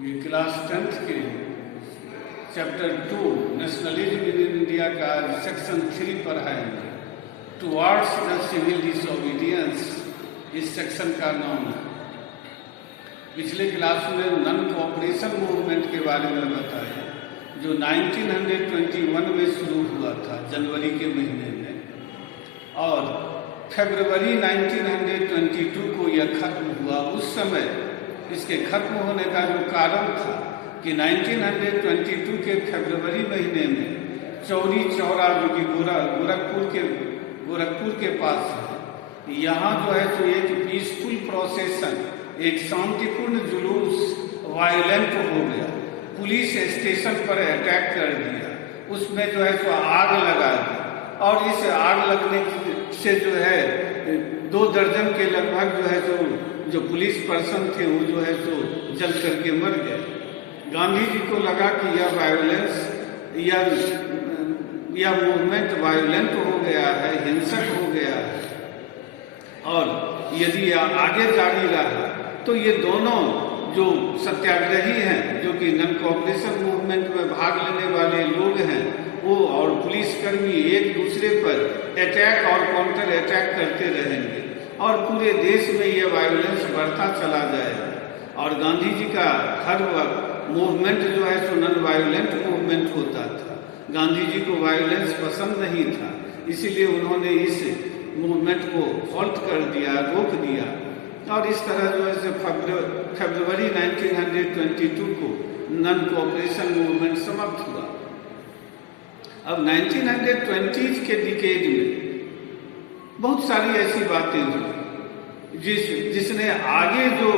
ये class 10th के chapter 2 nationalism in India का सेक्शन 3 पर है। टुवार्ड्स द सिविल डिसोबीडियंस इस सेक्शन का नाम है। पिछले क्लास में नॉन कोऑपरेशन मूवमेंट के बारे में बताया जो 1921 में शुरू हुआ था जनवरी के महीने में, और फरवरी 1922 को यह खत्म हुआ। उस समय इसके खत्म होने का जो कारण था कि 1922 के फरवरी महीने में चौरी चौरा जो कि गोरखपुर के पास है, यहाँ जो है तो एक पीसफुल प्रोसेसन, एक शांतिपूर्ण जुलूस वायलेंट हो गया। पुलिस स्टेशन पर अटैक कर दिया, उसमें जो है तो आग लगा दी, और इस आग लगने से जो है 2 दर्जन के लगभग जो है तो जो पुलिस पर्सन थे वो जो है तो जल करके मर गए। गांधी जी को लगा कि यह वायलेंस यह मूवमेंट वायलेंट हो गया है, हिंसक हो गया है, और यदि आगे जारी रहा तो ये दोनों जो सत्याग्रही हैं, जो कि नॉन कोऑपरेशन मूवमेंट में भाग लेने वाले लोग हैं, वो और पुलिसकर्मी एक दूसरे पर अटैक और काउंटर अटैक करते रहेंगे और पूरे देश में ये वायलेंस बढ़ता चला जाएगा। और गांधी जी का हर वक्त मूवमेंट जो है सो नॉन वायलेंट मूवमेंट होता था। गांधी जी को वायलेंस पसंद नहीं था, इसीलिए उन्होंने इस मूवमेंट को हॉल्ट कर दिया, रोक दिया, और इस तरह जो है फरवरी 1922 को नॉन कोऑपरेशन मूवमेंट समाप्त हुआ। अब 1920 के डिकेड में बहुत सारी ऐसी बातें हुई जिसने आगे जो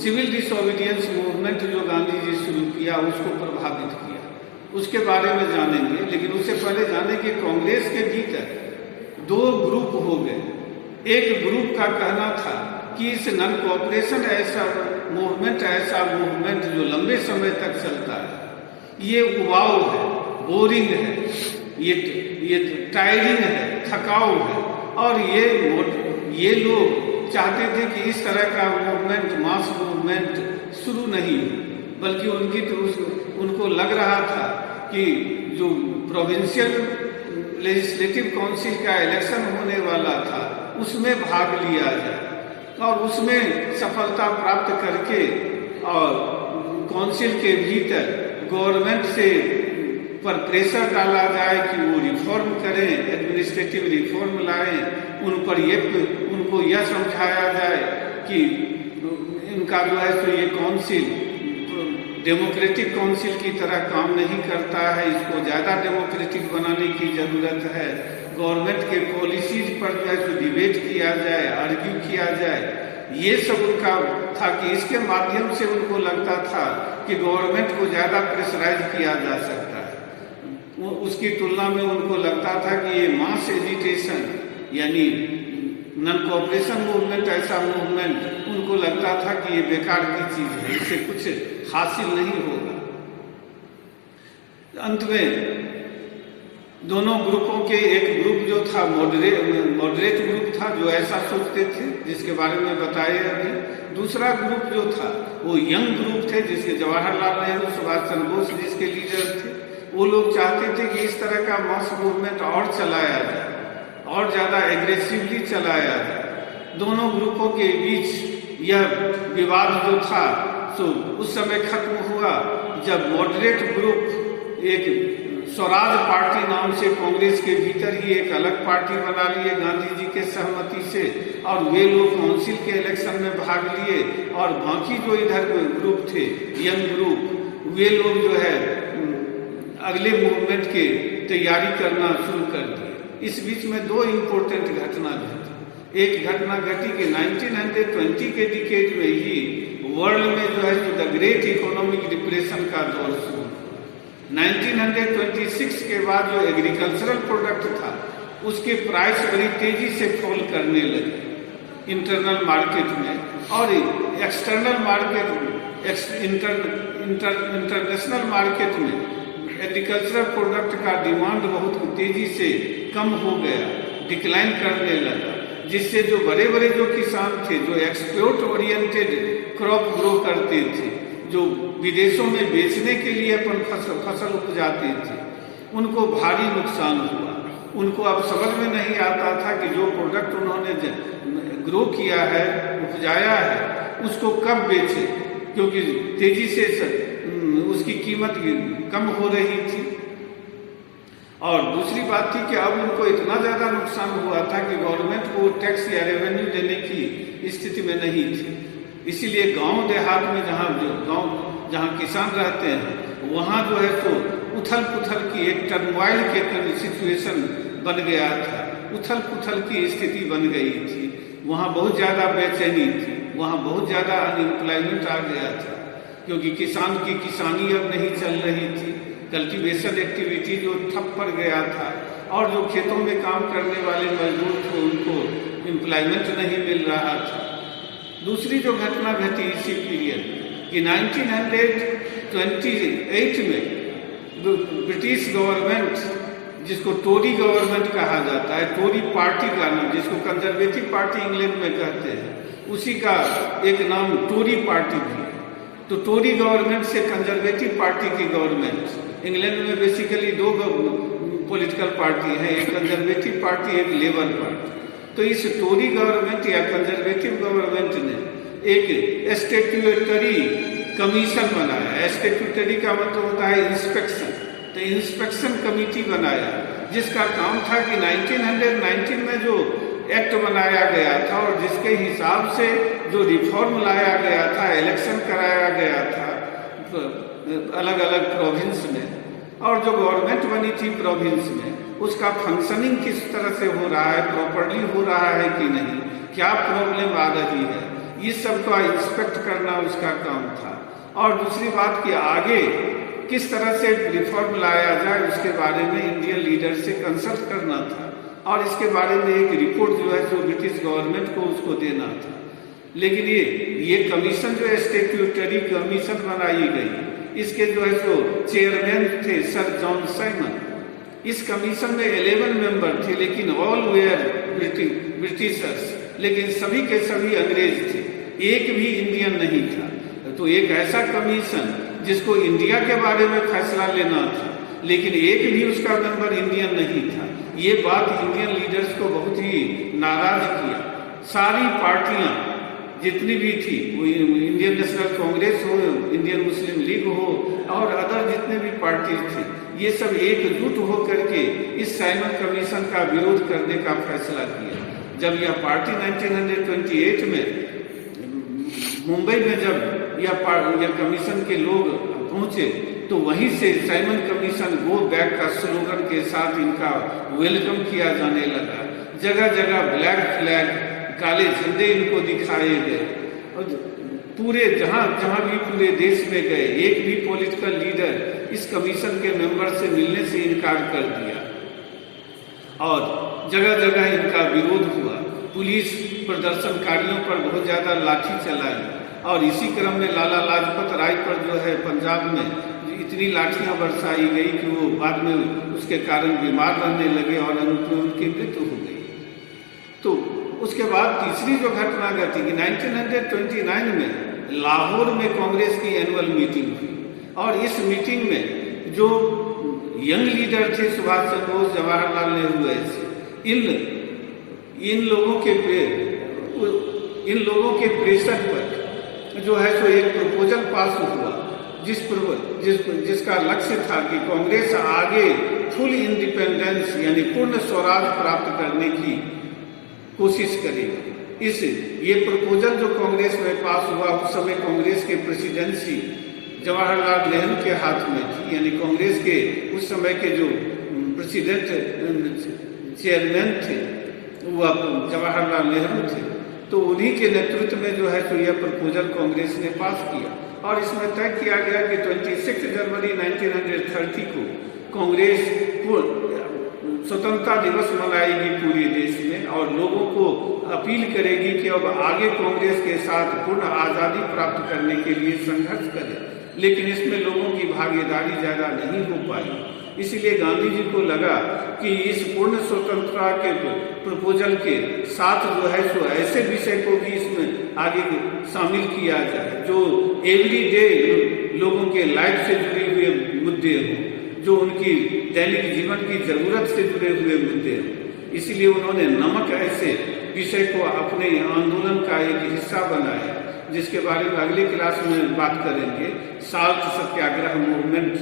सिविल डिसोबीडियंस मूवमेंट जो गांधी जी शुरू किया उसको प्रभावित किया। उसके बारे में जानेंगे, लेकिन उससे पहले जाने कि कांग्रेस के भीतर 2 ग्रुप हो गए। एक ग्रुप का कहना था कि इस नॉन कोऑपरेशन ऐसा मूवमेंट जो लंबे समय तक चलता है, ये उबाऊ है, बोरिंग है, ये टायरिंग है, थकाऊ है, और ये लोग चाहते थे कि इस तरह का मूवमेंट, मास मूवमेंट शुरू नहीं हो, बल्कि उनको लग रहा था कि जो प्रोविंशियल लेजिस्लेटिव काउंसिल का इलेक्शन होने वाला था उसमें भाग लिया जाए और उसमें सफलता प्राप्त करके और काउंसिल के भीतर गवर्नमेंट से पर प्रेशर डाला जाए कि वो रिफॉर्म करें, एडमिनिस्ट्रेटिव रिफॉर्म लाएं, उनको यह समझाया जाए कि इनका जो है तो ये काउंसिल डेमोक्रेटिक काउंसिल की तरह काम नहीं करता है, इसको ज़्यादा डेमोक्रेटिक बनाने की ज़रूरत है। गवर्नमेंट के पॉलिसीज पर जो है तो डिबेट किया जाए, आर्ग्यू किया जाए। ये सब उनका था कि इसके माध्यम से उनको लगता था कि गवर्नमेंट को ज़्यादा प्रेशराइज किया जा सकता है। उसकी तुलना में उनको लगता था कि ये मास एजिटेशन यानी नॉन कोऑपरेशन मूवमेंट, ऐसा मूवमेंट उनको लगता था कि ये बेकार की चीज़ है, इससे कुछ हासिल नहीं होगा। अंत में दोनों ग्रुपों के एक ग्रुप जो था मॉडरेट ग्रुप था जो ऐसा सोचते थे, जिसके बारे में बताया अभी। दूसरा ग्रुप जो था वो यंग ग्रुप थे, जिसके जवाहरलाल नेहरू, सुभाष चंद्र बोस जिसके लीडर थे। वो लोग चाहते थे कि इस तरह का मास मूवमेंट और चलाया जाए और ज़्यादा एग्रेसिवली चलाया जाए। दोनों ग्रुपों के बीच यह विवाद जो था तो उस समय खत्म हुआ जब मॉडरेट ग्रुप एक स्वराज पार्टी नाम से कांग्रेस के भीतर ही एक अलग पार्टी बना लिए गांधी जी के सहमति से, और वे लोग काउंसिल के इलेक्शन में भाग लिए, और बाकी जो इधर ग्रुप थे यंग ग्रुप, वे लोग जो है अगले मूवमेंट की तैयारी करना शुरू कर दी। इस बीच में 2 इम्पोर्टेंट घटना घटी। एक घटना घटी कि 1920 के डिकेड में ही वर्ल्ड में जो है द ग्रेट इकोनॉमिक डिप्रेशन का दौर शुरू। 1926 के बाद जो एग्रीकल्चरल प्रोडक्ट था उसके प्राइस बड़ी तेजी से फॉल करने लगे इंटरनल मार्केट में, और एक्सटर्नल मार्केट इंटरनेशनल मार्केट में एग्रीकल्चरल प्रोडक्ट का डिमांड बहुत तेजी से कम हो गया, डिक्लाइन करने लगा, जिससे जो बड़े बड़े जो किसान थे जो एक्सपोर्ट ओरिएंटेड क्रॉप ग्रो करते थे, जो विदेशों में बेचने के लिए अपन फसल उपजाते थे, उनको भारी नुकसान हुआ। उनको अब समझ में नहीं आता था कि जो प्रोडक्ट उन्होंने ग्रो किया है, उपजाया है, उसको कब बेचे, क्योंकि तेजी से उसकी कीमत कम हो रही थी। और दूसरी बात थी कि अब उनको इतना ज़्यादा नुकसान हुआ था कि गवर्नमेंट को टैक्स या रेवेन्यू देने की स्थिति में नहीं थी। इसीलिए गांव देहात में जहां किसान रहते हैं, वहां जो है तो उथल पुथल की एक टर्मोइल के सिचुएशन बन गया था, उथल पुथल की स्थिति बन गई थी। वहाँ बहुत ज़्यादा बेचैनी थी, वहाँ बहुत ज़्यादा अनएम्प्लॉयमेंट आ गया था, क्योंकि किसान की किसानी अब नहीं चल रही थी। कल्टीवेशन एक्टिविटी जो ठप पड़ गया था, और जो खेतों में काम करने वाले मजदूर थे उनको एम्प्लॉयमेंट नहीं मिल रहा था। दूसरी जो घटना घटी इसी पीरियड कि 1928 में ब्रिटिश गवर्नमेंट, जिसको टोरी गवर्नमेंट कहा जाता है, टोरी पार्टी का नाम, जिसको कंजर्वेटिव पार्टी इंग्लैंड में कहते हैं, उसी का एक नाम टोरी पार्टी भी। तो टोरी गवर्नमेंट से कंजर्वेटिव पार्टी की गवर्नमेंट, इंग्लैंड में बेसिकली दो पॉलिटिकल पार्टी है, एक कंजर्वेटिव पार्टी, एक लेबर पार्टी। तो इस टोरी गवर्नमेंट या कंजर्वेटिव गवर्नमेंट ने एक स्टैट्यूटरी कमीशन बनाया। स्टैट्यूटरी का मतलब होता है इंस्पेक्शन। तो इंस्पेक्शन कमेटी बनाया, जिसका काम था कि 1919 में जो एक्ट बनाया गया था और जिसके हिसाब से जो रिफॉर्म लाया गया था, इलेक्शन कराया गया था अलग अलग प्रोविंस में, और जो गवर्नमेंट बनी थी प्रोविंस में, उसका फंक्शनिंग किस तरह से हो रहा है, प्रॉपरली हो रहा है कि नहीं, क्या प्रॉब्लम आ रही है, ये सब का इंस्पेक्ट करना उसका काम था। और दूसरी बात कि आगे किस तरह से रिफॉर्म लाया जाए, उसके बारे में इंडियन लीडर से कंसल्ट करना था, और इसके बारे में एक रिपोर्ट जो है जो ब्रिटिश गवर्नमेंट को उसको देना था। लेकिन ये कमीशन जो है स्टैट्यूटरी कमीशन बनाई गई, इसके जो है जो चेयरमैन थे सर जॉन साइमन। इस कमीशन में 11 मेंबर थे, लेकिन ऑल वेयर ब्रिटिशर्स, लेकिन सभी के सभी अंग्रेज थे, एक भी इंडियन नहीं था। तो एक ऐसा कमीशन जिसको इंडिया के बारे में फैसला लेना था, लेकिन एक भी उसका मेंबर इंडियन नहीं था। ये बात इंडियन लीडर्स को बहुत ही नाराज किया। सारी पार्टियां जितनी भी थी, वो इंडियन नेशनल कांग्रेस हो, इंडियन मुस्लिम लीग हो, और अदर जितने भी पार्टी थे, ये सब एकजुट होकर के इस साइमन कमीशन का विरोध करने का फैसला किया। जब यह पार्टी 1928 में मुंबई में जब यह कमीशन के लोग पहुंचे, तो वहीं से साइमन कमीशन गो बैक का स्लोगन के साथ इनका वेलकम किया जाने लगा। जगह जगह ब्लैक फ्लैग, काले झंडे इनको दिखाए गए, और पूरे जहां भी पूरे देश में गए, एक भी पॉलिटिकल लीडर इस कमीशन के मेंबर से मिलने से इनकार कर दिया, और जगह जगह इनका विरोध हुआ। पुलिस प्रदर्शनकारियों पर बहुत ज़्यादा लाठी चलाई, और इसी क्रम में लाला लाजपत राय पर जो है पंजाब में इतनी लाठियां बरसाई गई कि वो बाद में उसके कारण बीमार रहने लगे और उनकी मृत्यु हो गई। तो उसके बाद तीसरी जो घटना घटी कि 1929 में लाहौर में कांग्रेस की एनुअल मीटिंग हुई, और इस मीटिंग में जो यंग लीडर थे सुभाष चंद्र बोस, जवाहरलाल नेहरू ऐसे, इन लोगों के प्रेशर पर जो है सो एक प्रपोजल पास हुआ, जिसका लक्ष्य था कि कांग्रेस आगे फुल इंडिपेंडेंस यानी पूर्ण स्वराज प्राप्त करने की कोशिश करेगी। ये प्रपोजल जो कांग्रेस में पास हुआ, उस समय कांग्रेस के प्रेसिडेंसी जवाहरलाल नेहरू के हाथ में थी, यानी कांग्रेस के उस समय के जो प्रेसिडेंट चेयरमैन थे वह जवाहरलाल नेहरू थे। तो उन्हीं के नेतृत्व में जो है तो यह प्रपोजल कांग्रेस ने पास किया, और इसमें तय किया गया कि 26 जनवरी 1930 को कांग्रेस स्वतंत्रता दिवस मनाएगी पूरे देश में, और लोगों को अपील करेगी कि अब आगे कांग्रेस के साथ पूर्ण आज़ादी प्राप्त करने के लिए संघर्ष करें। लेकिन इसमें लोगों की भागीदारी ज़्यादा नहीं हो पाई। इसीलिए गांधी जी को लगा कि इस पूर्ण स्वतंत्रता के प्रपोजल के साथ जो है सो ऐसे विषय को भी इसमें आगे शामिल किया जाए जो एवरीडे लोगों के लाइफ से जुड़े हुए मुद्दे हों, जो उनकी दैनिक जीवन की जरूरत से जुड़े हुए मुद्दे हों। इसलिए उन्होंने नमक ऐसे विषय को अपने आंदोलन का एक हिस्सा बनाया, जिसके बारे में अगली क्लास में बात करेंगे। साल्ट सत्याग्रह मूवमेंट